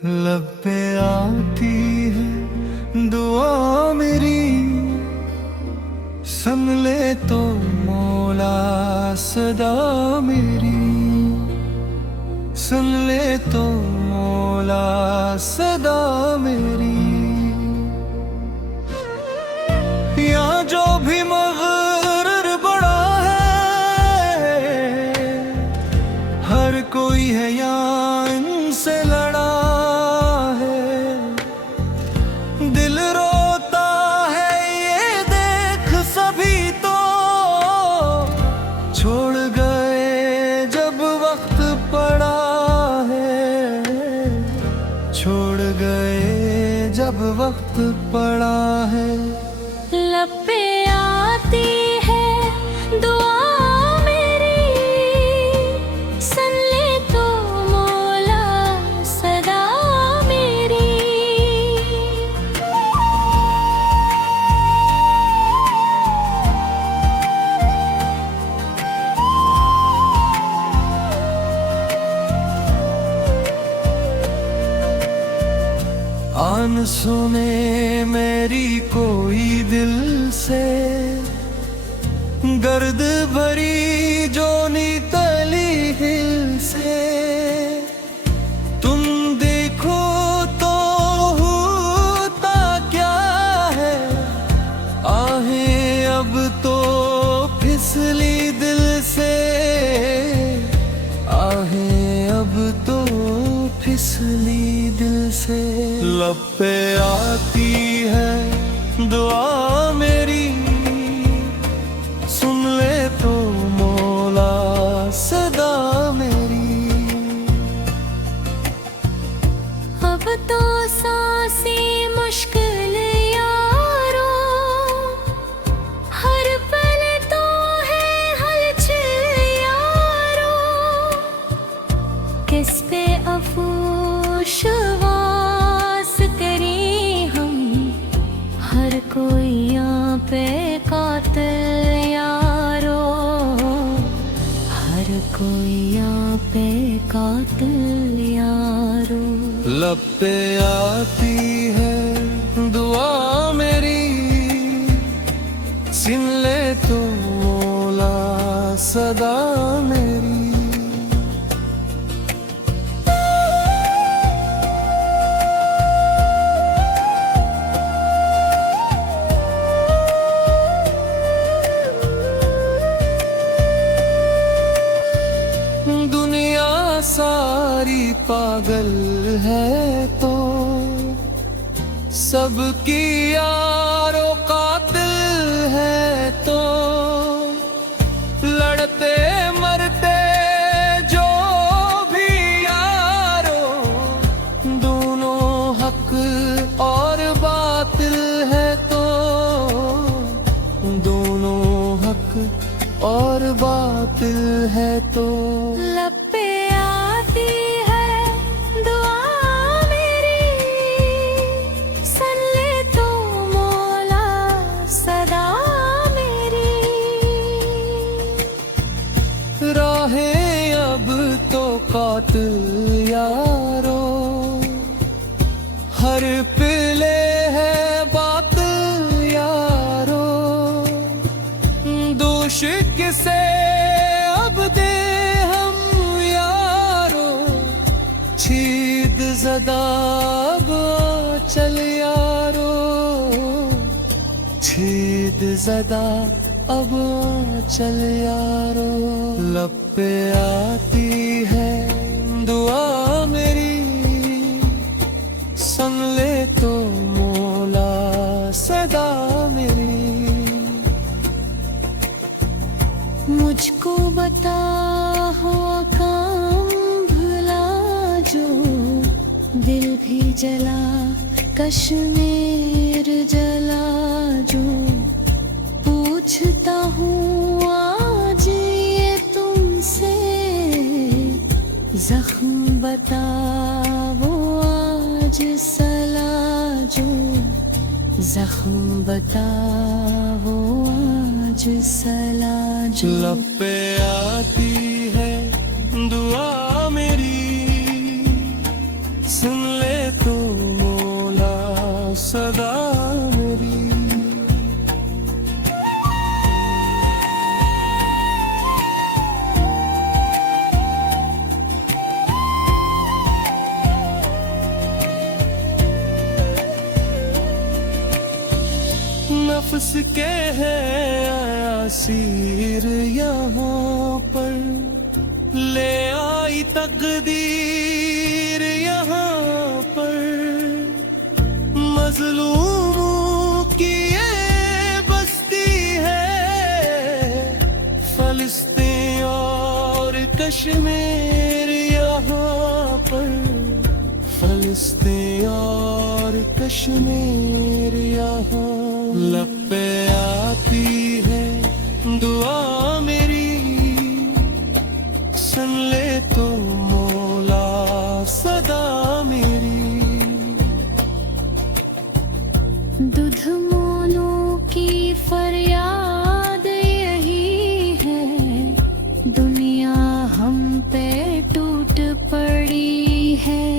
लब पे आती है दुआ मेरी, सुन ले तो मौला सदा मेरी, सुन ले तो मौला सदा मेरी। यहाँ जो भी मग़रूर बड़ा है, हर कोई है यहाँ इनसे लड़ा है। दिल रोता है ये देख सभी तो, छोड़ गए जब वक्त पड़ा है, छोड़ गए जब वक्त पड़ा है। लब पे आती है दुआ मेरी, सुन ले तो मौला सदा मेरी। आन सुने मेरी कोई दिल से, गर्द भरी जो नितली हिल से। तुम देखो तो होता क्या है, आहें अब तो फिसली दिल से, आहें अब तो फिसली दिल से। लब पे आती है दुआ मेरी, सुन ले तो मौला सदा मेरी। अब तो सांसें मुश्किल यारो, हर पल तो है हलचल यारो। किस पे अफसोस करें हम, हर कोई यहाँ पे कातिल यारो, हर कोई यहाँ पे कातिल यारो। लब पे आती है दुआ मेरी, सुन ले तो मौला सदा मेरी। दुनिया सारी पागल है तो, सबकी यारो कातिल है तो। लड़ते मरते जो भी यारो, दोनों हक और बातिल है तो, दोनों हक और बातिल है तो। लब पे आती है दुआ मेरी, सुन ले तो मौला सदा मेरी। राहें अब तो कातिल यारो, हर पिले है बातिल यारो। दोष किसे अब दे हम यारो, छीद ज़दा अब चल यारो, छीद ज़दा अब चल यारो। लब पे आती है दुआ मेरी, सुन ले तो मौला सदा मेरी। मुझको बता हुआ काम भुला जो, दिल भी जला कश्मीर जला जो। पूछता हूँ आज ये तुमसे, जख्म बता वो आज सला जो, जख्म बता वो आज सला जो। लब पे आती है दुआ मेरी, सुन ले नफ्स के हैं असीर यहाँ पर, ले आई तकदीर यहाँ पर। मजलूमों की ये बस्ती है, फलस्तीन और कश्मीर यहाँ पर, फलस्तीन और कश्मीर यहाँ। लब पे आती है दुआ मेरी, सुन ले तो मौला सदा मेरी। दुधमोनों की फरियाद यही है, दुनिया हम पे टूट पड़ी है।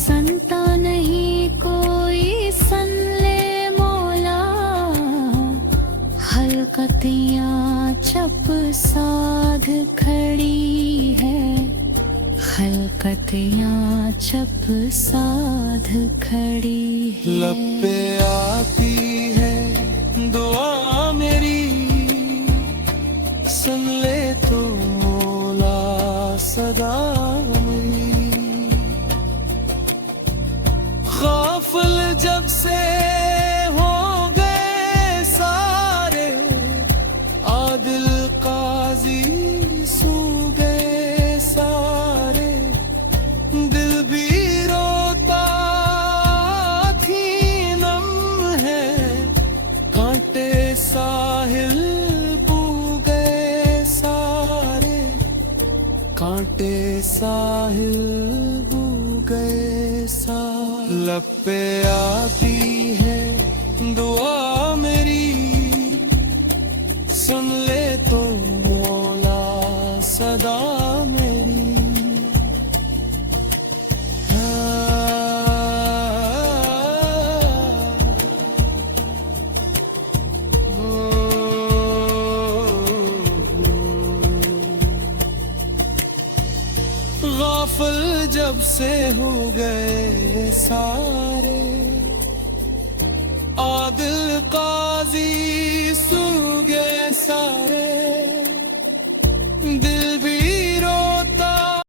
संता नहीं कोई सन ले मौला, हलकतियाँ चप साध खड़ी है, हलकतियाँ चप साध खड़ी है। लब पे आती है दुआ मेरी, सुन ले तो मौला सदा मेरी। गाफिल जब से हो गए सारे, आदिल काजी सू गए सारे। दिल भी रोता थी नम है, कांटे साहिल बू गए सारे, कांटे साहिल बू गए सारे। लब पे आती है दुआ मेरी, सुन ले तो मौला सदा मेरी। गाफिल जब से हो गए सारे, आदिल काजी सू गए सारे।